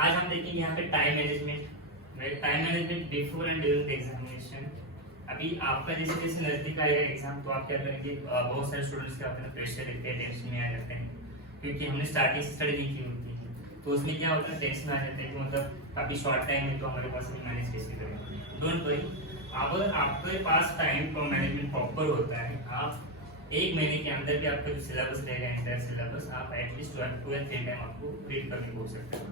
आज हम देखेंगे यहाँ पे time management, right. Time management before and during the examination. अभी आपका जैसे जैसे नजदीक आएगा एग्जाम, तो आप क्या करेंगे, बहुत सारे स्टूडेंट्स क्या होते हैं, प्रेशर लेते हैं, टेंशन में आ जाते हैं, क्योंकि हमने स्टार्टिंग से स्टडी नहीं की होती है। तो उसमें क्या होता है, टेंशन आ जाता है कि मतलब काफी शॉर्ट टाइम है, तो हमारे पास मैनेज कैसे करें। डोंट वरी, अगर आपके पास टाइम का मैनेजमेंट प्रॉपर होता है, आप एक महीने के अंदर भी आपका जो सिलेबस रहेगा, एंटायर सिलेबस, आप एटलीस्ट 2 या 3 टाइम आपको रीड करके हो सकते हैं,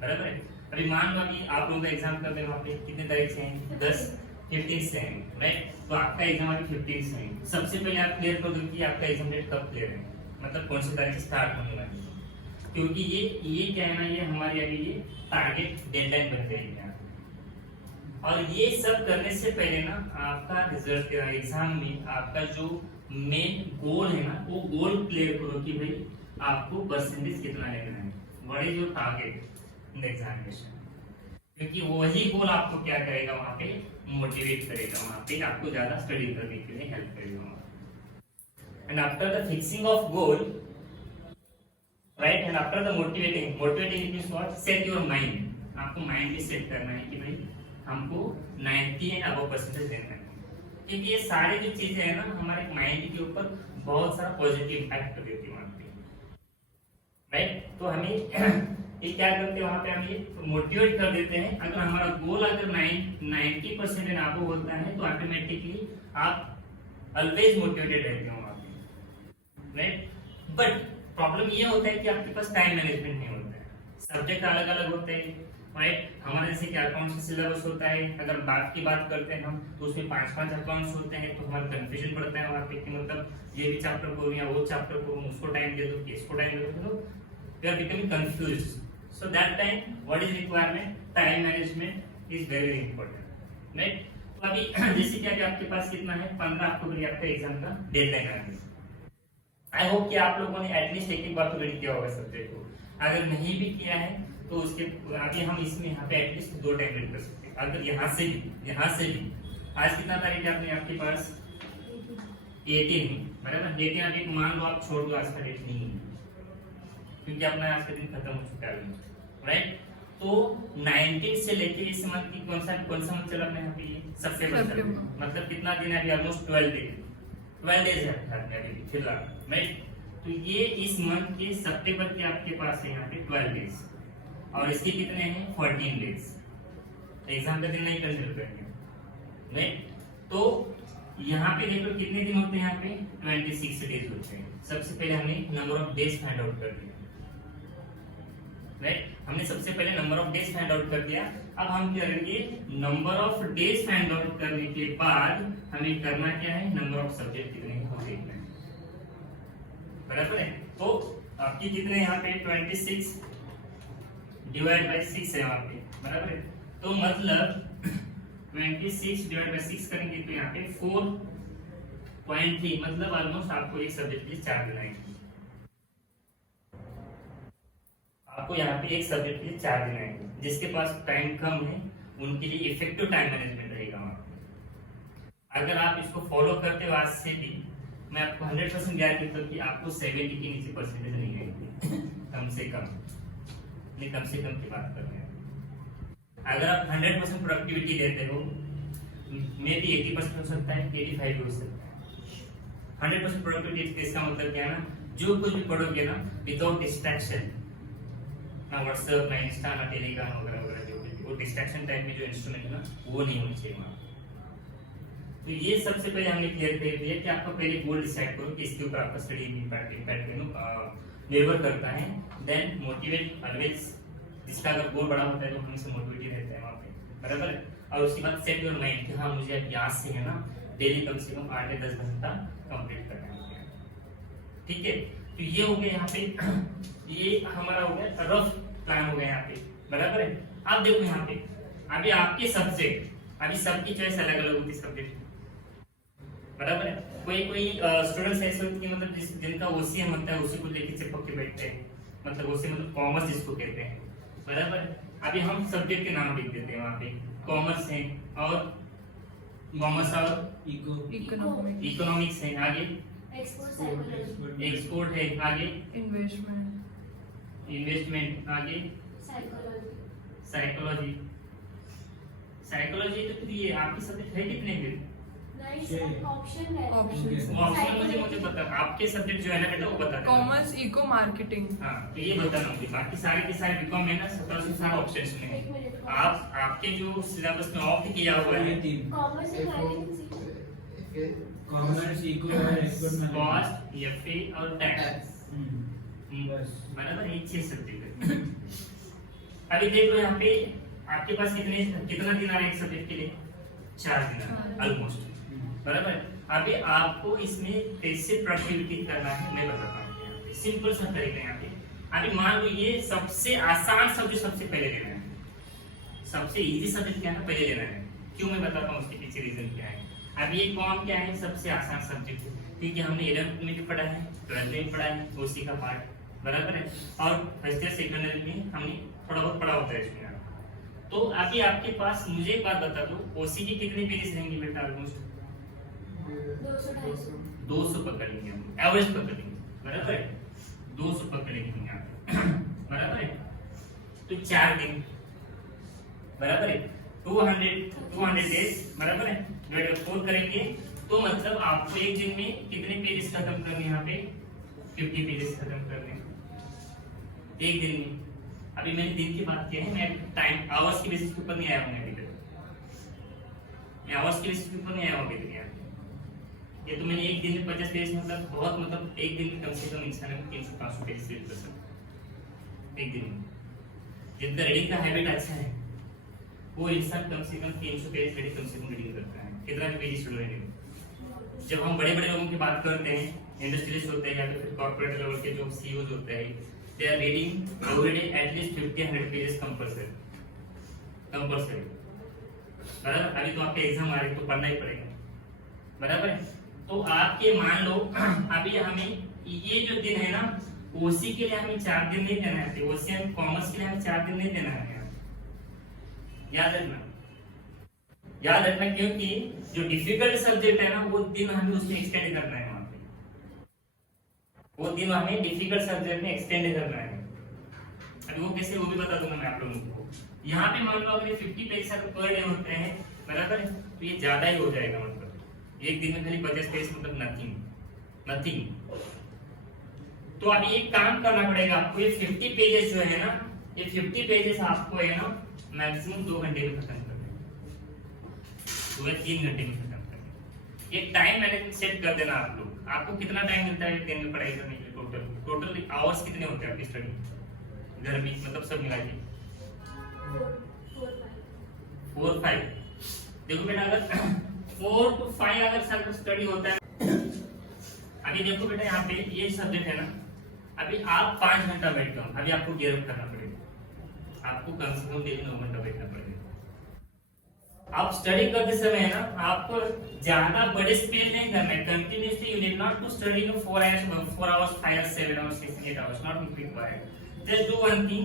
बराबर है। अभी मान लो कि आप लोगों का एग्जाम कब है, वहाँ पे कितने तारीख से है, 15 से है, राइट। तो आपका एग्जाम अभी 15 से है। सबसे पहले आप क्लियर कर दो कि आपका एग्जाम डेट कब क्लियर है, मतलब कौन सी तारीख से स्टार्ट होने वाली है, क्योंकि ये क्या है ना, ये हमारे अभी ये टारगेट डेडलाइन बन गई है। और ये सब करने से पहले ना आपका रिजल्ट एग्जाम में आपका जो मेन गोल है ना, वो गोल क्लियर करो कि भाई आपको परसेंटेज कितना लेना है, what is your target in the examination, क्योंकि वही गोल आपको क्या करेगा, वहां पे मोटिवेट करेगा, वहां पे आपको ज्यादा स्टडी करने के लिए हेल्प करेगा। And after the fixing of goal, right, and after the motivating means what, set your mind. आपको माइंड भी सेट करना है कि भाई हमको 90 एंड अबव परसेंटेज लेना है, क्योंकि ये सारी जो चीजें है ना, हमारे माइंड के ऊपर बहुत सारा पॉजिटिव इम्पैक्ट कर देती है वहां पे, राइट। तो हमें ये क्या करते हैं, वहां पे हम ये मोटिवेट कर देते हैं। अगर हमारा गोल अगर 90% एंड अबव होता है, तो ऑटोमेटिकली आप ऑलवेज मोटिवेटेड रहते हो वहां पे, राइट। बट प्रॉब्लम ये होता है कि आपके पास टाइम मैनेजमेंट नहीं होता है, सब्जेक्ट अलग अलग होते हैं, राइट। हमारे जैसे कि अकाउंट्स का सिलेबस होता है, अगर बात की बात करते हैं हम, तो उसमें 5 अकाउंट्स होते हैं, तो हमारा कंफ्यूजन पड़ता है वहाँ पे कि मतलब ये भी चैप्टर करूँ या वो चैप्टर करूँ, उसको टाइम दे दो कि इसको टाइम दे दो, we are becoming confused. So that time what is requirement, time management is very important, right. तो अभी जैसे कि अभी आपके पास कितना है, 15 अक्टूबर आपका एग्जाम का डेडलाइन आ गई। आई होप कि आप लोगों ने एटलीस्ट एक बार तो रीड किया होगा सब्जेक्ट को। अगर नहीं भी किया है तो उसके आगे हम इसमें यहाँ पे एटलीस्ट 2 टाइम रीड कर सकते हैं। अगर यहाँ से भी आज कितना तारीख है अपने आपके पास, 18, बराबर। 18 अभी मान लो आप छोड़ दो, आज का डेट नहीं है, क्योंकि अपना आज का दिन खत्म हो चुका है, राइट। तो 19 से लेके इस मंथ की कौन सा मंथ चला अपने यहाँ पे, सितंबर, मतलब कितना दिन है अभी, ऑलमोस्ट 12 डेज है अभी फिलहाल, राइट। तो ये इस मंथ के सितंबर के आपके पास है यहाँ पे 12 डेज, और इसके कितने हैं, 14 डेज। एग्जाम का दिन नहीं कंसीडर करेंगे, राइट। तो यहाँ पे देखो कितने दिन होते हैं, यहाँ पे 26 डेज होते हैं। सबसे पहले हमने number of days find out कर दिया, राइट। हमने सबसे पहले number of days find out कर दिया। अब हम करेंगे number of days find out करने के बाद हमें करना क्या है, नंबर ऑफ सब्जेक्ट कितने हैं वो देखना है, बराबर है। तो आपकी कितने यहाँ पे 26 डिवाइड बाय 6 है वहां पे, बराबर है। तो मतलब 26 डिवाइड बाय 6 करेंगे तो यहाँ पे 4.3, मतलब ऑलमोस्ट आपको एक सब्जेक्ट के लिए 4 दिन आएंगे। आपको यहाँ पे एक सब्जेक्ट के लिए 4 दिन आएंगे। जिसके पास टाइम कम है उनके लिए इफेक्टिव टाइम मैनेजमेंट रहेगा वहां पे। अगर आप इसको फॉलो करते हो आज से भी, मैं आपको 100% गारंटी देता हूँ कि आपको 70 के नीचे परसेंटेज नहीं आएंगे, कम से कम की बात कर रहे हैं। अगर आप 100% प्रोडक्टिविटी देते हो, मे बी 80% हो सकता है, 85 भी हो सकता है। 100% प्रोडक्टिविटी इसका मतलब क्या है ना, जो कुछ भी पढ़ोगे ना विदाउट डिस्ट्रैक्शन, ना व्हाट्सएप, ना इंस्टा, ना टेलीग्राम वगैरह वगैरह, जो कुछ वो डिस्ट्रैक्शन टाइप में जो इंस्ट्रूमेंट है ना, वो नहीं होनी चाहिए वहाँ। तो ये सबसे पहले हमने क्लियर कर दिया कि आपका पहले गोल डिसाइड करो कि इसके ऊपर आपका स्टडी इम्पैक्ट निर्भर करता है। देन मोटिवेट ऑलवेज, जिसका अगर गोल बड़ा होता है तो हम से मोटिवेटेड रहते हैं वहाँ पे, बराबर है। और उसके बाद सेट योर माइंड कि हाँ मुझे अब याद से है ना डेली कम से कम 8 या 10 घंटा कंप्लीट करना है, ठीक है। तो ये हो गया यहाँ पे, ये हमारा हो गया रफ प्लान हो गया यहाँ पे, बराबर है। अब देखो यहाँ पे अभी आपके सब्जेक्ट, अभी सबकी चॉइस अलग अलग होती है सब्जेक्ट, बराबर है। कोई स्टूडेंट्स ऐसे होते हैं मतलब जिनका ओसीएम होता है उसी को लेके चिपक के बैठते हैं, मतलब ओसीएम मतलब कॉमर्स जिसको कहते हैं, बराबर है। अभी हम सब्जेक्ट के नाम लिख देते हैं वहाँ पे, कॉमर्स है और कॉमर्स और इकोनॉमिक्स है, आगे एक्सपोर्ट है, आगे इन्वेस्टमेंट, आगे साइकोलॉजी, साइकोलॉजी तो फिर ये आपके सब्जेक्ट है कितने फिर? ऑप्शन है। मुझे पता, आपके सब्जेक्ट जो है ना बेटा वो बता देना। Commerce, eco, marketing. हाँ तो ये बताना होगी, बाकी सारे के सारे बीकॉम में ना 17 से सारे ऑप्शंस में है। आप आपके जो सिलेबस में ऑप्ट किया हुआ है commerce commerce, eco, cost, FA और टैक्स, बराबर, ये 6 सब्जेक्ट है। अभी देखो यहाँ पे आपके पास कितना दिन आ रहा है एक सब्जेक्ट के लिए? 4 दिन ऑलमोस्ट, बराबर। अभी आपको इसमें कैसे प्रोडक्टिविटी करना है मैं बताता हूँ। सिंपल सा तरीका यहाँ पे, अभी मान लो ये सबसे आसान सब्जेक्ट सबसे पहले लेना है, सबसे इजी सब्जेक्ट क्या है पहले लेना है। क्यों मैं बताता हूँ उसके पीछे रीजन क्या है। अब ये कौन क्या है सबसे आसान सब्जेक्ट, क्योंकि हमने 11th में भी पढ़ा है, 12th में भी पढ़ा है, उसी का पार्ट, बराबर है। और फर्स्ट ईयर सेकंड ईयर में हमने थोड़ा बहुत पढ़ा होता है इसमें। तो अभी आपके पास, मुझे एक बात बता दो, ओसी के कितने पेजेस रहेंगे बेटा? ऑलमोस्ट 200 पकड़ेंगे हम, एवरेज पकड़ेंगे, बराबर है। 200 पकड़ेंगे यहाँ पे, बराबर है। तो 4 दिन, बराबर है, 200 डेज, बराबर है। डिवाइड 4 करेंगे तो मतलब आपको एक दिन में कितने पेजेस खत्म करने? यहाँ पे 50 पेजेस खत्म करने एक दिन में। अभी मैंने दिन की बात किया है, मैं टाइम आवर्स के बेसिस के ऊपर नहीं आया हूँ अभी तक, मैं आवर्स के बेसिस के ऊपर नहीं आया हूँ अभी तक। ये तो मैंने एक दिन में 50 पेज, मतलब बहुत, मतलब एक दिन में कम से कम इंसान 300-500 पेज रीड कर सकता एक दिन में। जिनका रीडिंग का हैबिट अच्छा है वो इंसान कम से कम 300 पेज रीडिंग कम से कम रीडिंग करता है, कितना भी पेज रीडिंग। जब हम बड़े बड़े लोगों की बात करते हैं, इंडस्ट्रियलिस्ट होते हैं या फिर कॉर्पोरेट लेवल के जो सीईओज होते हैं, they are reading every day at least 50-100 pages compulsory, बराबर। अभी तो आपके एग्जाम आ रहे तो पढ़ना ही पड़ेगा, बराबर। तो आपके मान लो अभी हमें ये जो दिन है ना, ओसी के लिए हमें 4 दिन नहीं देना है, ओसी एंड कॉमर्स के लिए हमें 4 दिन नहीं देना है, याद रखना, क्योंकि जो डिफिकल्ट सब्जेक्ट है ना वो दिन हमें उसमें एक्सटेंड करना है, वहां पे वो दिन हमें डिफिकल्ट सब्जेक्ट में एक्सटेंड करना है। अभी वो कैसे, वो भी बता दूंगा मैं आप लोगों को। यहाँ पे मान लो अगर 50 पेज पर डे होते हैं, बराबर, तो ये ज्यादा ही हो जाएगा, मतलब एक दिन में खाली 50 पेज, मतलब नथिंग। तो अभी एक काम करना पड़ेगा आपको, ये 50 पेजेस जो है ना, ये 50 पेजेस आपको है ना मैक्सिमम 2 घंटे में खत्म करना है, 2-3 घंटे में खत्म करना है। एक टाइम मैनेजमेंट सेट कर देना आप लोग। आपको कितना टाइम मिलता है दिन में पढ़ाई करने के लिए? टोटल आवर्स कितने होते हैं आपकी स्टडी घर में, मतलब सब मिला के? 4-5। देखो बेटा, अगर 4 to 5 अगर सब स्टडी होता है, अभी देखो बेटा यहाँ पे ये सब्जेक्ट है ना, अभी आप 5 घंटा बैठ रहे हो, अभी आपको गियर अप करना पड़ेगा, आपको कम से कम डेली 9 घंटा बैठना पड़ेगा। आप स्टडी करते समय है ना, आपको ज्यादा बड़े स्पेस नहीं करना है, continuously you need not to study in 4 hours, 5 hours, 7 hours, 6, 8 hours, not required. Just do one thing,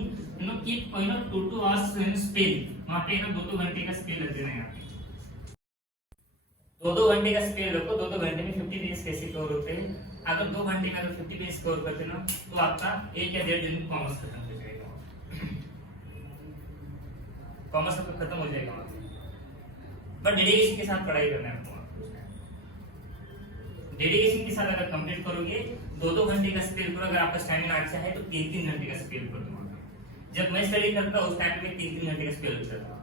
keep 2 hours in spell, वहाँ पे ना 2 घंटे का स्पेल रख देना है। यहाँ पे 2 घंटे का स्पेल रखो, 2 घंटे में 50 पेज कैसे कवर होते हैं। अगर 2 घंटे में अगर 50 पेज कवर करते ना, तो आपका 1 या 1.5 दिन में कॉमर्स खत्म हो जाएगा, कॉमर्स खत्म हो जाएगा। बट डेडिकेशन के साथ पढ़ाई करना है आपको, डेडिकेशन के साथ अगर कंप्लीट करोगे, 2 घंटे का स्पेल करो। अगर आपका स्टैमिना अच्छा है तो 3 घंटे का स्पेल कर दो। जब मैं स्टडी करता उस टाइम में 3 घंटे का स्पेल होता था,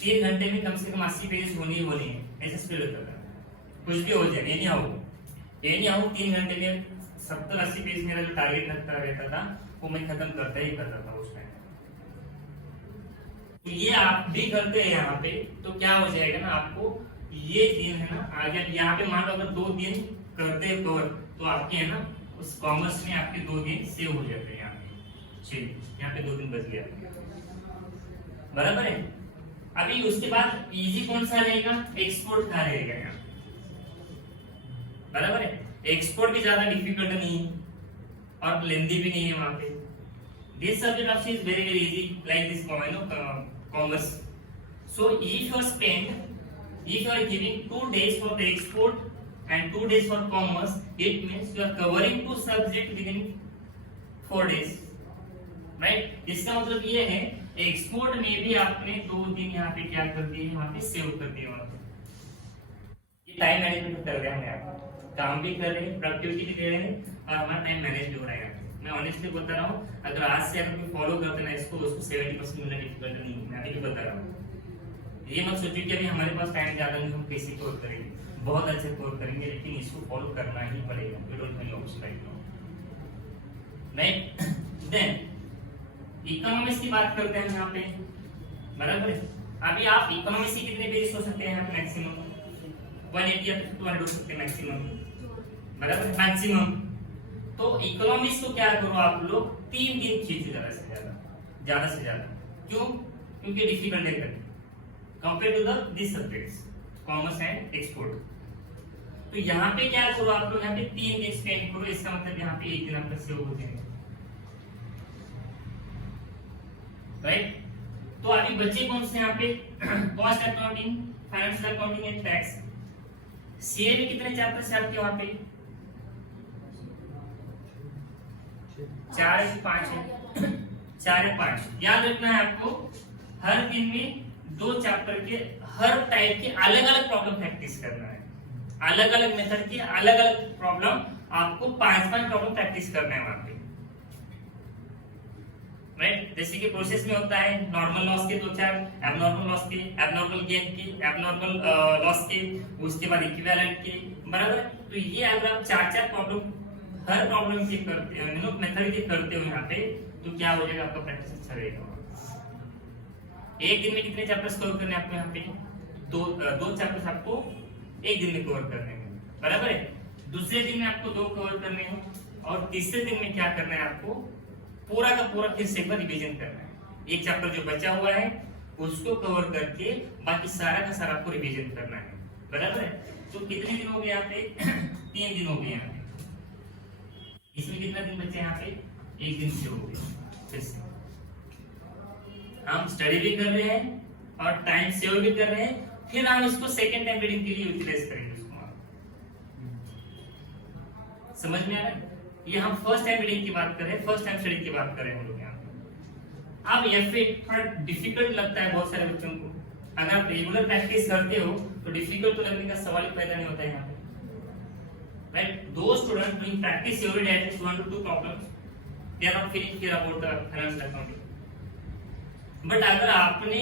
3 घंटे में कम से कम 80 पेजेस होनी ही होनी है, ऐसा स्पेल होता था। कुछ भी हो जाए, एनी हाउ 3 घंटे में 70-80 पेज मेरा जो टारगेट रहता था वो मैं खत्म करता ही करता था उस टाइम। तो ये आप भी करते हैं यहाँ पे, तो क्या हो जाएगा ना, आपको ये दिन है ना, आगे यहाँ पे मान लो अगर 2 दिन करते हैं कवर, तो आपके है ना उस कॉमर्स में आपके 2 दिन सेव हो जाते हैं। यहाँ पे यहाँ पे 2 दिन बच गया, बराबर है। अभी उसके बाद इजी कौन सा रहेगा? एक्सपोर्ट का रहेगा यहाँ, बराबर है। एक्सपोर्ट भी ज्यादा डिफिकल्ट नहीं है और लेंदी भी नहीं है वहां पे। This subject of is very easy like this commerce. So if you are giving 2 days for the export and 2 days for commerce, it means you are covering 2 subjects within 4 days, right? इसका मतलब ये है export में भी आपने 2 दिन यहाँ पे क्या कर दिए, यहाँ पे सेव कर दिए। वहां पे ये टाइम मैनेजमेंट कर रहे हैं, हम यहाँ पे काम भी कर रहे हैं, प्रोडक्टिविटी भी दे रहे हैं और हमारा टाइम मैनेज भी हो रहा है। मैं ऑनेस्टली बता रहा हूँ, अगर आज से अगर कोई फॉलो करते ना इसको, उसको 70% मिलना डिफिकल्ट नहीं है। मैं अभी भी बता रहा हूँ, ये मत सोचिए कि अभी हमारे पास टाइम ज्यादा नहीं, हम कैसे कोर करेंगे, बहुत अच्छे कोर करेंगे, लेकिन इसको फॉलो करना ही पड़ेगा। We don't have any option right now, right? Then economics की बात करते हैं यहाँ पे, बराबर है। अभी आप इकोनॉमिक्स से कितने पेज हो सकते हैं यहाँ पे? मैक्सिमम 180 या 200 हो सकते हैं मैक्सिमम, बराबर है, मैक्सिमम। तो इकोनॉमिक्स को क्या करो आप लोग 3 दिन खींचो, ज्यादा से ज्यादा। क्यों? क्योंकि डिफिकल्ट है compare to the this subjects commerce and export. तो यहाँ पे क्या करो आप लोग, यहाँ पे 3 दिन स्पेंड करो। इसका मतलब यहाँ पे 1 दिन आपका सेव हो जाएगा, राइट? तो अभी बच्चे कौन से यहाँ पे? Cost accounting, financial accounting and tax. CA में कितने चैप्टर से आपके वहां पे? 4 या 5? याद रखना है आपको, हर दिन में 2 चैप्टर के हर टाइप के अलग अलग प्रॉब्लम प्रैक्टिस करना है। अलग अलग मेथड के अलग अलग प्रॉब्लम आपको 5-5 प्रॉब्लम प्रैक्टिस करना है वहां पे, राइट? जैसे कि प्रोसेस में होता है नॉर्मल लॉस के 2-4, एबनॉर्मल लॉस के, एबनॉर्मल गेन के, एबनॉर्मल लॉस के, उसके बाद इक्विवेलेंट के, बराबर? तो ये अगर आप 4-4 प्रॉब्लम हर प्रॉब्लम के करते हो, मेथड के करते हो यहाँ पे, तो क्या हो जाएगा, आपका प्रैक्टिस अच्छा रहेगा। एक दिन में कितने चैप्टर्स कवर करने हैं आपको यहाँ पे? 2 चैप्टर्स आपको एक दिन में कवर करने हैं, बराबर है। दूसरे दिन में आपको 2 कवर करने हैं और तीसरे दिन में क्या करना है आपको? पूरा का पूरा फिर से एक बार रिवीजन करना है। एक चैप्टर जो बचा हुआ है उसको कवर करके बाकी सारा का सारा आपको रिवीजन करना है, बराबर है। तो कितने दिन हो गए यहाँ पे? 3 दिन हो गए यहाँ पे। इसमें कितना दिन बचे यहाँ पे? 1 दिन से हो गया। फिर से हम स्टडी भी कर रहे हैं और टाइम सेव भी कर रहे हैं, फिर हम इसको सेकेंड टाइम रीडिंग के लिए यूटिलाइज करेंगे उसको। समझ में आ रहा है? ये हम फर्स्ट टाइम रीडिंग की बात कर रहे हैं, फर्स्ट टाइम स्टडी की बात कर रहे हैं हम लोग यहाँ पे। अब एफए थोड़ा डिफिकल्ट लगता है बहुत सारे बच्चों को। अगर आप रेगुलर प्रैक्टिस करते हो तो डिफिकल्ट तो लगने का सवाल ही पैदा नहीं होता है यहाँ पे, राइट? दो student doing practice every day at least 1 to 2 problems, they are not feeling here about the financial accounting. But अगर आपने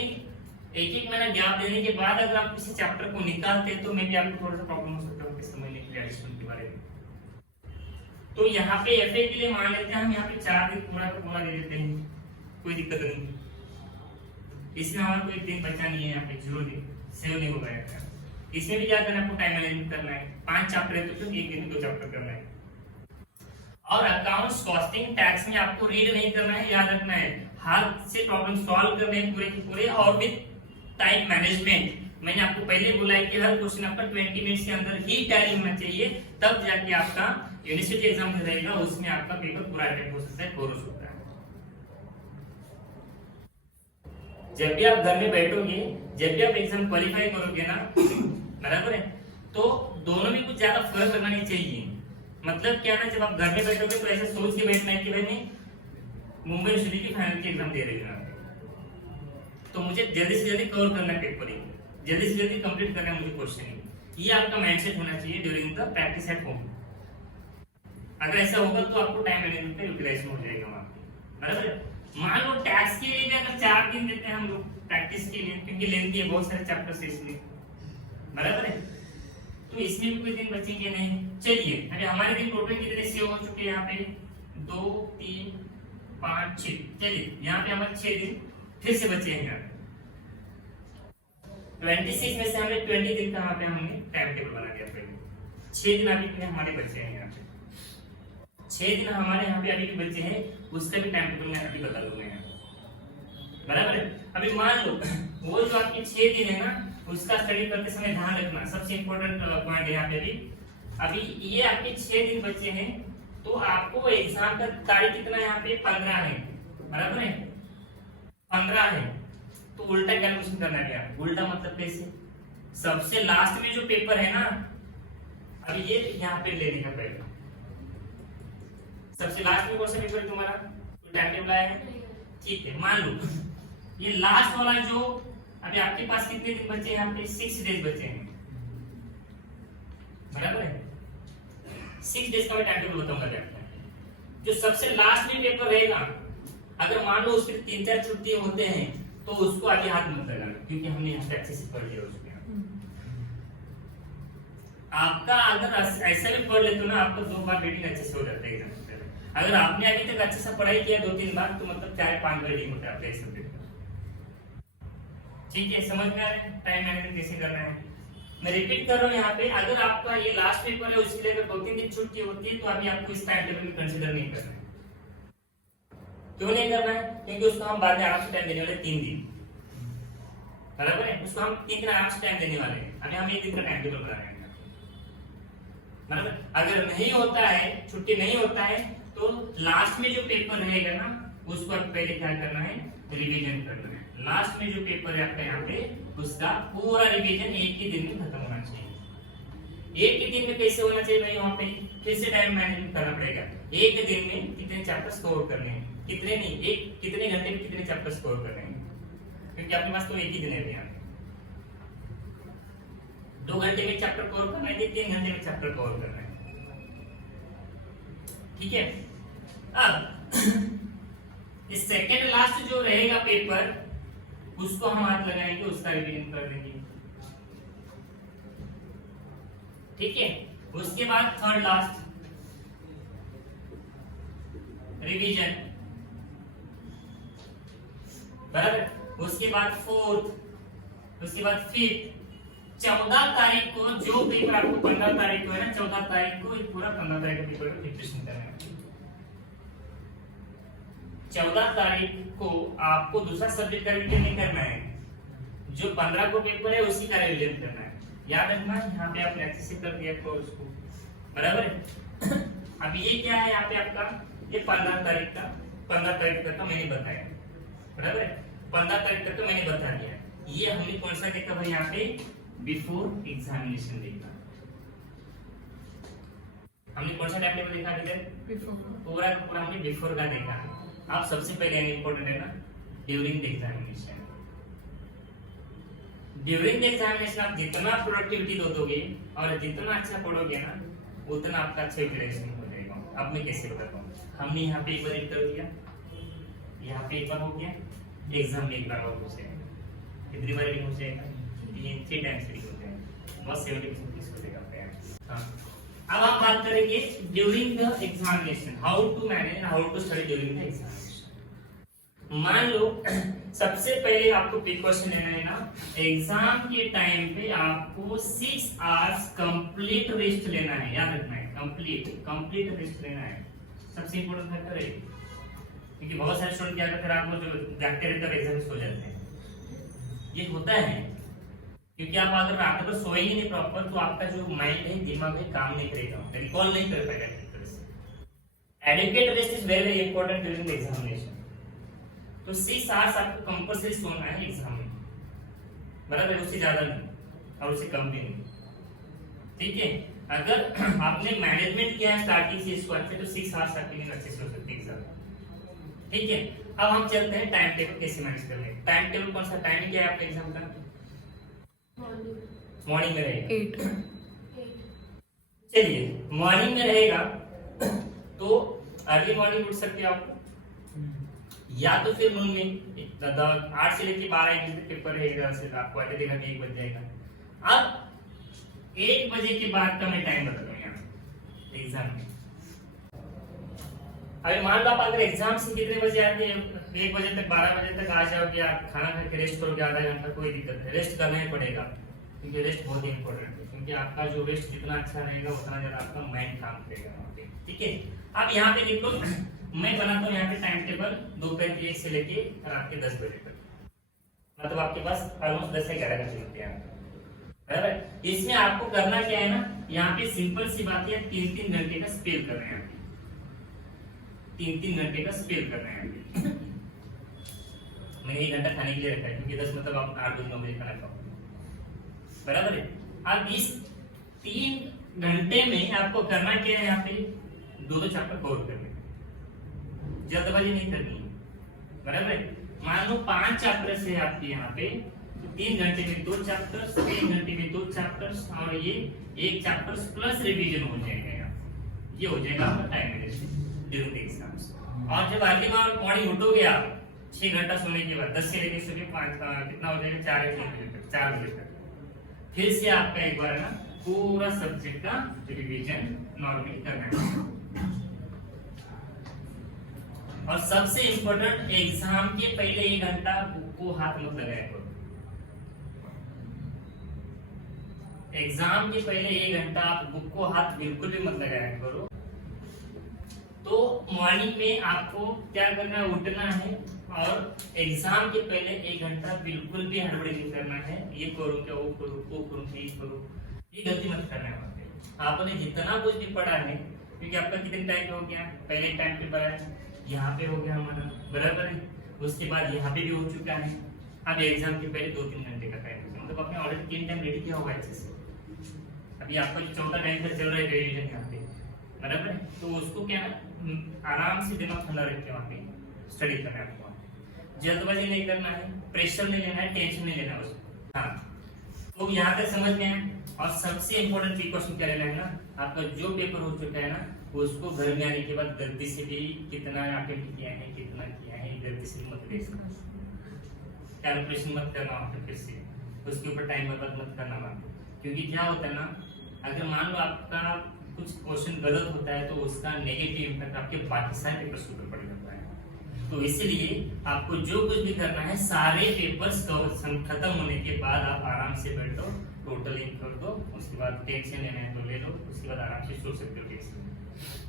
एक महीना गैप देने के बाद अगर आप किसी चैप्टर को निकालते हैं तो मे बी आपको थोड़ा सा प्रॉब्लम हो सकता है समझने के लिए एडिशन के बारे में। तो यहाँ पे एफए के लिए मान लेते हैं हम यहाँ पे 4 दिन पूरा का पूरा दे देते हैं, कोई दिक्कत नहीं। इसमें हमारा कोई दिन बचा नहीं है, यहाँ पे 0 दिन सेव नहीं होगा यार। इसमें भी क्या करना है, आपको टाइम मैनेजमेंट करना है। 5 चैप्टर है तो फिर एक दिन में 2 चैप्टर करना है। और अकाउंट्स, कॉस्टिंग, टैक्स में आपको रीड नहीं करना है, याद रखना है। हाथ से प्रॉब्लम सॉल्व करने हैं पूरे के पूरे और विद टाइम मैनेजमेंट। मैंने आपको पहले बोला है कि हर क्वेश्चन आपका 20 मिनट्स के अंदर ही टैली होना चाहिए, तब जाके आपका यूनिवर्सिटी एग्जाम जो रहेगा उसमें आपका पेपर पूरा अटेंड हो सकता है, कवर हो सकता है। जब भी आप घर में बैठोगे, जब भी आप एग्जाम क्वालिफाई करोगे ना, बराबर है, तो दोनों में कुछ ज्यादा फर्क करना नहीं चाहिए। मतलब क्या ना, जब आप घर में बैठोगे तो ऐसा सोच के बैठना है कि भाई मैं मुंबई यूनिवर्सिटी की फाइनल की एग्जाम दे रही हूँ, तो मुझे जल्दी से जल्दी कवर करना है पेपर, जल्दी से जल्दी कंप्लीट करना है मुझे क्वेश्चन। ये आपका माइंडसेट होना चाहिए during the practice at home. अगर ऐसा होगा तो आपको टाइम मैनेजमेंट का यूटिलाइजेशन हो जाएगा वहां पे, बराबर है। मान लो टैक्स के लिए भी अगर 4 दिन देते हैं हम लोग प्रैक्टिस के लिए, क्योंकि लेंथी है, बहुत सारे चैप्टर्स है इसलिए, बराबर है, तो इसमें भी कोई दिन बचेंगे नहीं। चलिए अभी हमारे दिन टोटल कितने सेव हो चुके हैं यहाँ पे? 2 3 5 6। चलिए यहाँ पे हमारे 6 दिन फिर से बचे हैं यहाँ पे। 26 में से हमने 20 दिन का यहाँ पे हमने टाइम टेबल बना दिया पहले। 6 दिन अभी के हमारे बचे हैं यहाँ पे, 6 दिन हमारे यहाँ पे अभी भी बचे हैं, उसका भी टाइम टेबल मैं अभी बता दूंगा यहाँ, बराबर है। अभी मान लो वो जो आपके 6 दिन है ना, उसका स्टडी करते समय ध्यान रखना, सबसे इंपॉर्टेंट पॉइंट है यहाँ पे। अभी ये आपके 6 दिन बचे हैं, तो आपको एग्जाम का तारीख कितना यहाँ पे? 15 है, बराबर है, 15 है। तो उल्टा कैलकुलेशन करना है यार। उल्टा मतलब कैसे? सबसे लास्ट में जो पेपर है ना, अभी ये यहाँ पे लेने का पड़ेगा। सबसे लास्ट में कौन सा पेपर है तुम्हारा? टाइम टेबल आया है, ठीक है। मान लो ये लास्ट वाला जो अभी आपके पास कितने दिन बचे हैं, यहाँ पे 6 डेज बचे हैं, बराबर है। 6 डेज का मैं टाइम टेबल बताऊंगा क्या जो सबसे लास्ट में पेपर रहेगा, अगर मान लो उसके 3-4 छुट्टी होते हैं तो उसको आगे हाथ मत लगाना, क्योंकि हमने यहाँ पे अच्छे से पढ़ लिया उसमें। आपका अगर ऐसा भी पढ़ लेते हो ना, आपको 2 बार रीडिंग अच्छे से हो जाता है एग्जाम से पहले। अगर आपने अभी तक अच्छे से पढ़ाई किया 2-3 बार, तो मतलब 4-5 बार रीडिंग होता है आपके सब्जेक्ट में। ठीक है, समझ में आ रहा है टाइम मैनेजमेंट कैसे करना है। मैं रिपीट कर रहा हूँ यहाँ पे, अगर आपका ये लास्ट पेपर है उसके लिए अगर 2-3 दिन छुट्टी होती है तो अभी आपको इस टाइम टेबल में कंसीडर नहीं करना है। क्यों नहीं करना है? क्योंकि उसको हम बाद में आराम से टाइम देने वाले 3 दिन, बराबर है। उसको हम 3 दिन आराम से टाइम देने वाले हैं। अभी हम 1 दिन का टाइम टेबल बना रहे हैं, बराबर। अगर नहीं होता है, छुट्टी नहीं होता है, तो लास्ट में जो पेपर रहेगा ना, उसको आप पहले क्या करना है, रिवीजन करना है। लास्ट में जो पेपर है आपका यहाँ पे, उसका पूरा रिवीजन एक ही दिन में खत्म होना चाहिए। एक ही दिन में कैसे होना चाहिए भाई, वहां पे फिर से टाइम मैनेजमेंट करना पड़ेगा। एक दिन में कितने चैप्टर्स कवर करने हैं, कितने नहीं, एक कितने घंटे में कितने चैप्टर्स कवर करने हैं, क्योंकि आपके पास तो एक ही दिन है यहाँ। 2 घंटे में चैप्टर कवर करना है, 3 घंटे में चैप्टर कवर करना है, ठीक है। अब इस सेकेंड लास्ट जो रहेगा पेपर, उसको हम हाथ लगाएंगे, उसका रिवीजन कर देंगे, ठीक है। उसके बाद थर्ड लास्ट रिवीजन, बराबर। उसके बाद फोर्थ, उसके बाद फिफ्थ। 14 तारीख को जो पेपर आपको 15 तारीख को है ना, 14 तारीख को पूरा 15 तारीख का पेपर प्रिपरेशन करना है। 14 तारीख को आपको दूसरा सब्जेक्ट का रिवीजन नहीं करना है, जो 15 को पेपर है उसी का रिवीजन करना है। याद रखना, यहाँ पे आपने अच्छे से कर दिया कोर्स को, बराबर है। अब ये क्या है यहाँ पे आपका, ये 15 तारीख का, 15 तारीख तक का मैंने बताया, बराबर है। 15 तारीख तक तो मैंने बता दिया। ये हमने कौन सा देखा भाई, यहाँ पे बिफोर एग्जामिनेशन देखा। हमने कौन सा टाइम टेबल देखा इधर, पूरा पूरा हमने बिफोर का देखा। आप सबसे पहले इंपॉर्टेंट है ना, during the examination. During the examination आप जितना प्रोडक्टिविटी दोगे और जितना अच्छा पढ़ोगे ना, उतना आपका अच्छा प्रिपरेशन हो जाएगा। अब मैं कैसे बताता हूँ, हमने यहाँ पे एक बार एंटर दिया, यहाँ पे एक बार हो गया, एग्जाम में एक बार और हो जाएगा, कितनी बार रीडिंग हो जाएगा, 3 टाइम्स रीडिंग हो जाएगा, बस 70% इसको देखा। हाँ, अब हम बात करेंगे during the examination, how to manage, how to study during the examination. मान लो सबसे पहले आपको प्रिकॉशन लेना है ना, एग्जाम के टाइम पे आपको 6 आवर्स कंप्लीट रेस्ट लेना है। याद रखना है, कंप्लीट रेस्ट लेना है, सबसे इंपॉर्टेंट फैक्टर है। क्योंकि बहुत सारे स्टूडेंट क्या करते हैं, रात को जो जागते रहते हैं एग्जाम सो जाते हैं। ये होता है क्योंकि आप अगर रात को सोएंगे नहीं प्रॉपर, तो आपका जो माइंड है, दिमाग है, काम नहीं करेगा, रिकॉल नहीं कर पाएगा ठीक तरह से। Adequate rest is very very important during the examination. तो 6 आवर्स आपको कंपल्सरी सोना है एग्जाम में, बराबर, उससे ज्यादा नहीं और उससे कम भी नहीं, ठीक है। अगर आपने मैनेजमेंट किया है स्टार्टिंग से इसको अच्छे, तो 6 आवर्स आपके लिए अच्छे से हो सकते हैं एग्जाम, ठीक है। अब हम चलते हैं टाइम टेबल कैसे मैनेज करना है। टाइम टेबल कौन सा टाइम क्या है आपके एग्जाम का, मॉर्निंग में रहेगा 8। चलिए मॉर्निंग में रहेगा, तो अर्ली मॉर्निंग उठ सकते हो आप, या तो फिर नून में 8 से लेके 12 बजे तक पेपर रहेगा, से आपको आगे देखा कि 1 बज जाएगा। अब 1 बजे के बाद का मैं टाइम बता दूं यहाँ एग्जाम में। अभी मान लो आप अगर एग्जाम से कितने बजे आते हैं, 1 बजे तक 12 बजे तक आ जाओगे, आप खाना खा के रेस्ट करोगे आधा घंटा, कोई दिक्कत नहीं, रेस्ट करना ही पड़ेगा, क्योंकि रेस्ट बहुत ही इंपॉर्टेंट है। क्योंकि आपका जो रेस्ट जितना अच्छा रहेगा उतना ज्यादा आपका माइंड काम करेगा वहाँ पे, ठीक है। अब यहाँ पे देखो, मैं बनाता हूँ यहाँ पे टाइम टेबल दोपहर के 1 से लेके रात के 10 बजे तक, मतलब आपके पास ऑलमोस्ट 10 से 11 घंटे होते हैं, बराबर। इसमें आपको करना क्या है ना, यहाँ पे सिंपल सी बात है, 3-3 घंटे का स्पेल कर रहे हैं, 3-3 घंटे का स्पेल कर रहे हैं। मैंने 1 घंटा खाने के लिए रखा है, क्योंकि 10 मतलब आप 8-9 बजे खाना खाओ, बराबर है। अब इस 3 घंटे में आपको करना क्या है, यहाँ पे 2-2 चैप्टर कवर करने, जल्दबाजी नहीं करनी है, बराबर है। मान लो 5 चैप्टर्स है आपके यहाँ पे, तो 3 घंटे में 2 चैप्टर्स, 3 घंटे में 2 चैप्टर्स, और ये 1 चैप्टर्स प्लस रिवीजन हो जाएगा यहाँ। ये हो जाएगा आपका time management during the exams. और जब अगली बार मॉर्निंग उठोगे आप 6 घंटा सोने के बाद, 10 से लेकर सुबह 5 कितना हो जाएगा, 4 बजे तक, 4 बजे तक फिर से आपका एक बार ना पूरा सब्जेक्ट का रिवीजन नॉर्मली करना है। और सबसे इम्पोर्टेंट, एग्जाम के पहले 1 घंटा बुक को हाथ मत लगाया करो। एग्जाम के पहले 1 घंटा आप बुक को हाथ बिल्कुल भी मत लगाया करो। तो मॉर्निंग में आपको क्या करना है, उठना है और एग्जाम के पहले 1 घंटा बिल्कुल भी हड़बड़ी नहीं करना है, ये करो क्या, वो करो, वो करो, ये करो, ये गलती मत करना है। आपने जितना कुछ भी पढ़ा है, क्योंकि आपका कितने टाइम हो गया, पहले टाइम पे पढ़ा है, यहाँ पे हो गया हमारा, बराबर है, उसके बाद यहाँ पे भी हो चुका है। अब एग्जाम के पहले 2-3 घंटे का टाइम, मतलब आपने ऑलरेडी 3 टाइम रेडी किया होगा अच्छे से। अभी आपका जो चौथा टाइम का चल रहा है रिवीजन यहाँ पे, बराबर है, तो उसको क्या है, आराम से दिमाग ठंडा रख के वहाँ पे स्टडी करना है आपको। जल्दबाजी नहीं करना है, प्रेशर नहीं लेना है, टेंशन नहीं लेना है उसको। हाँ, तो यहाँ तक समझ में आया। और सबसे इम्पोर्टेंट प्रिकॉशन क्या लेना है ना, आपका जो पेपर हो चुका है ना, उसको घर में आने के बाद गलती से भी कितना अटेम्प्ट किया है, कितना किया है, गलती से मत देखना, कैलकुलेशन मत करना वहाँ पे, फिर से उसके ऊपर टाइम बर्बाद मत करना वहाँ पे। क्योंकि क्या होता है ना, अगर मान लो आपका कुछ क्वेश्चन गलत होता है तो उसका नेगेटिव इम्पैक्ट आपके बाकी सारे पेपर्स के ऊपर पड़ जाता है। तो इसलिए आपको जो कुछ भी करना है, सारे पेपर्स खत्म होने के बाद आप आराम से बैठो, टोटलिंग कर दो, उसके बाद टेंशन लेना है तो ले लो, उसके बाद आराम से सो सकते हो टेंशन।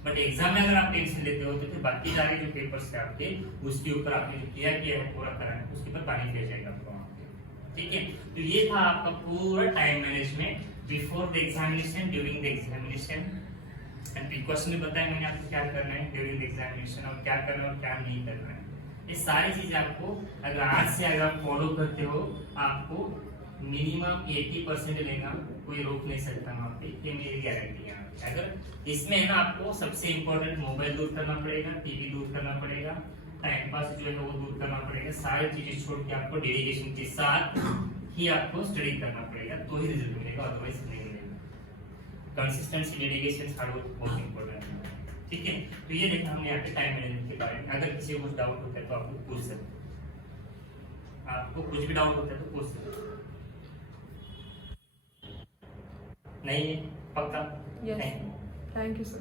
बट एग्जाम में अगर आप टेंशन लेते हो तो फिर बाकी सारे जो पेपर्स थे आपके, उसके ऊपर आपने जो किया है पूरा करा है, उसके ऊपर पानी फेर जाएगा आपको वहाँ पे। ठीक है, तो ये था आपका पूरा time management before the examination, during the examination and precaution में बताया मैंने आपको क्या करना है ड्यूरिंग द एग्जामिनेशन, और क्या करना है और क्या नहीं करना है। ये सारी चीजें आपको अगर आज से अगर आप फॉलो करते हो, आपको मिनिमम 80% लेना कोई रोक नहीं सकता वहाँ पे, ये मेरी गारंटी है। अगर इसमें है ना, आपको सबसे इम्पोर्टेंट मोबाइल दूर करना पड़ेगा, टीवी दूर करना पड़ेगा, टाइम पास जो है वो दूर करना पड़ेगा, सारी चीजें छोड़ के आपको डेडिकेशन के साथ ही आपको स्टडी करना पड़ेगा, तो ही रिजल्ट मिलेगा, अदरवाइज नहीं मिलेगा। कंसिस्टेंसी, डेडिकेशन, हार्ड वर्क बहुत इंपॉर्टेंट है। ठीक है, तो ये देखा हमने यहाँ पे टाइम मैनेजमेंट के बारे में। अगर किसी को कुछ डाउट होता है तो आपको पूछ सकते, आपको कुछ भी डाउट होता है तो पूछ सकते। नहीं है पक्का? Yes. Thank you, sir.